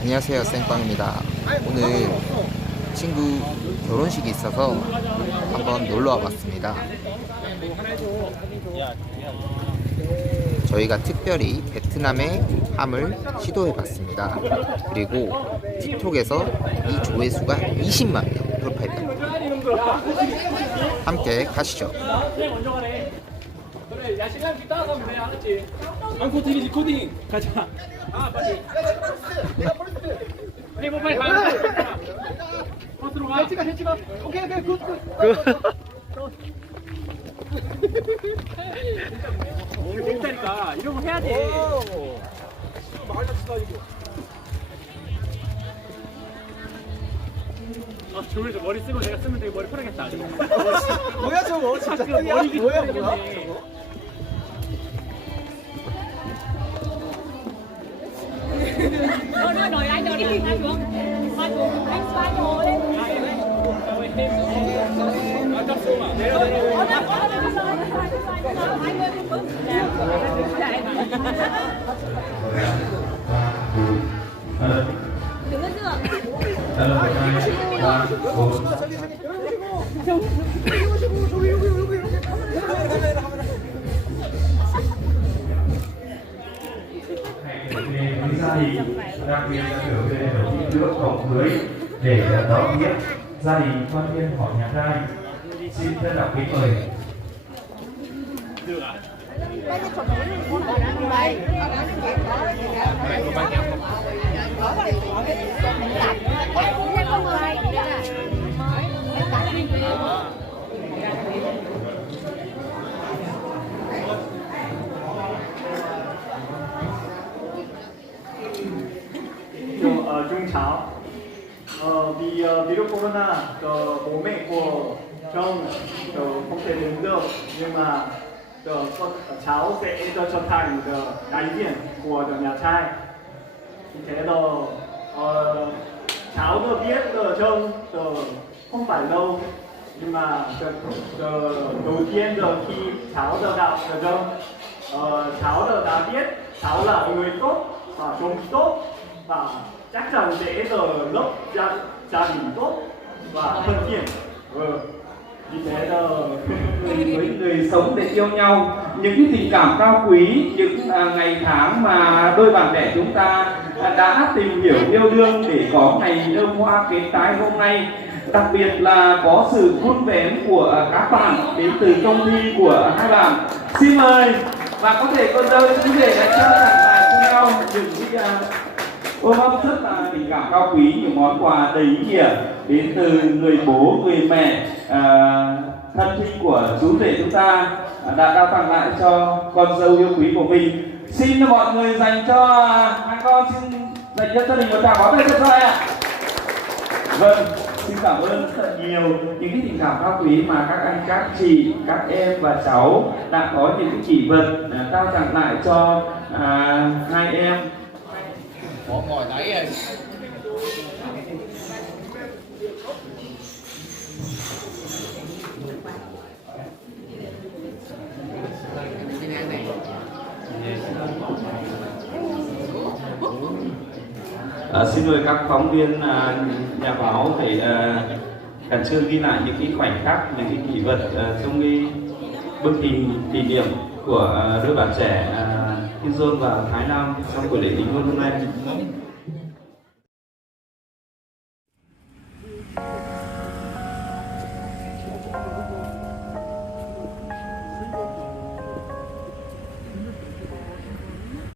안녕하세요 생빵입니다. 오늘 친구 결혼식이 있어서 한번 놀러 와봤습니다 저희가 특별히 베트남의 함을 시도해봤습니다 그리고 틱톡에서 이 조회수가 20만 명 돌파했답니다 함께 가시죠 그래, 야 시간 따라가면 돼, 알았지? 안 코팅이지 코팅. 가자. 아 빨리. 빨리 뭐 빨리 가. 버스로 가. 찍어, 찍어. 오케이, 오케이, 굿, 굿. 오늘 재밌다니까 이런 거 해야 돼. 말 같지도 아니고. 아, 조회서 머리 쓰고 내가 쓰면 되게 머리 풀어야겠다. 뭐야 저거 진짜 그 머리 뭐야 뭐야 뭐야 저거? Rồi, rồi, rồi lại rồi đi hai xuống Hai xuống, anh xoa nhô lên 아, 짝수마. 내려, 내려. Đặc biệt là trở về ở những bữa cổng cưới để đón tiếp gia đình quan viên họ nhà trai. Xin trân trọng kính mời. Chung, ờ, Ờ, Trung cháu ờ, vì ờ, virus corona ờ, bố mẹ của chồng ờ, không thể đến được nhưng mà ờ, cháu sẽ trở thành ờ, đại diện của ờ, nhà trai. Như thế là ờ, cháu được biết ở trong ờ, không phải lâu nhưng mà ờ, ờ, đầu tiên là khi cháu được gặp ở trong ờ, cháu được đã biết cháu là người tốt và trung tốt và chắc chắn sẽ ở lớp gia, gia đình tốt và thân thiện. Ừ vì thế với người sống để yêu nhau. Những cái tình cảm cao quý những à, ngày tháng mà đôi bạn trẻ chúng ta đã tìm hiểu yêu đương để có ngày đơm hoa kết trái hôm nay. Đặc biệt là có sự vun vén của các bạn đến từ công ty của hai bạn. Xin mời và có thể con dâu có thể đã cho tặng lại cùng nhau những cái ôm ấp rất là tình cảm cao quý những món quà đầy ý nghĩa đến từ người bố người mẹ à, thân thích của chú rể chúng ta à, đã trao tặng lại cho con dâu yêu quý của mình. Xin mọi người dành cho hai con xin dành cho gia đình một tràng pháo tay cho tôi ạ. Vâng xin cảm ơn rất là nhiều những cái tình cảm cao quý mà các anh các chị các em và cháu đã có những cái chỉ vật à, trao tặng lại cho à, hai em. À, xin mời các phóng viên à, nhà báo để à, khẩn trương ghi lại những cái khoảnh khắc, những cái kỷ vật à, trong cái bức hình kỷ niệm của à, đôi bạn trẻ à, Kim Dương và Thái Nam trong buổi lễ kính hôn hôm nay.